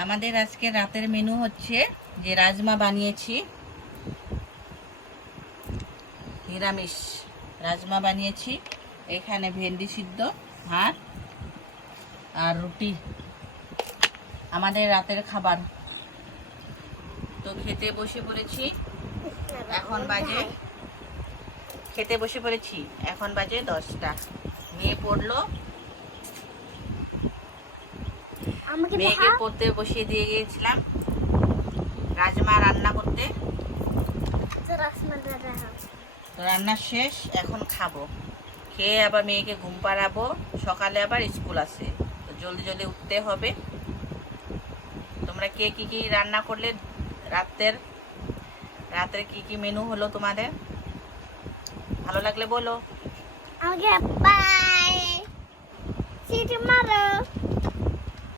আমাদের আজকে রাতের মেনু হচ্ছে যে রাজমা বানিয়েছি, নিরামিষ রাজমা বানিয়েছি। এখানে ভেন্ডি সিদ্ধ, ভাত আর রুটি আমাদের রাতের খাবার। তো খেতে বসে পড়েছি, এখন বাজে এখন বাজে 10টা। মেয়ে পড়লো, মেয়েকে পড়তে বসিয়ে দিয়ে গিয়েছিলাম রাজমা রান্না করতে। তো রান্না শেষ, এখন খাবো। খেয়ে আবার মেয়েকে ঘুম পাড়াবো, সকালে আবার স্কুল আছে, তো জলদি জলদি উঠতে হবে। তোমরা কে কি কি রান্না করলে? রাতের কি কি মেনু হলো তোমাদের? ভালো লাগলে বলো। Okay, bye. See you tomorrow.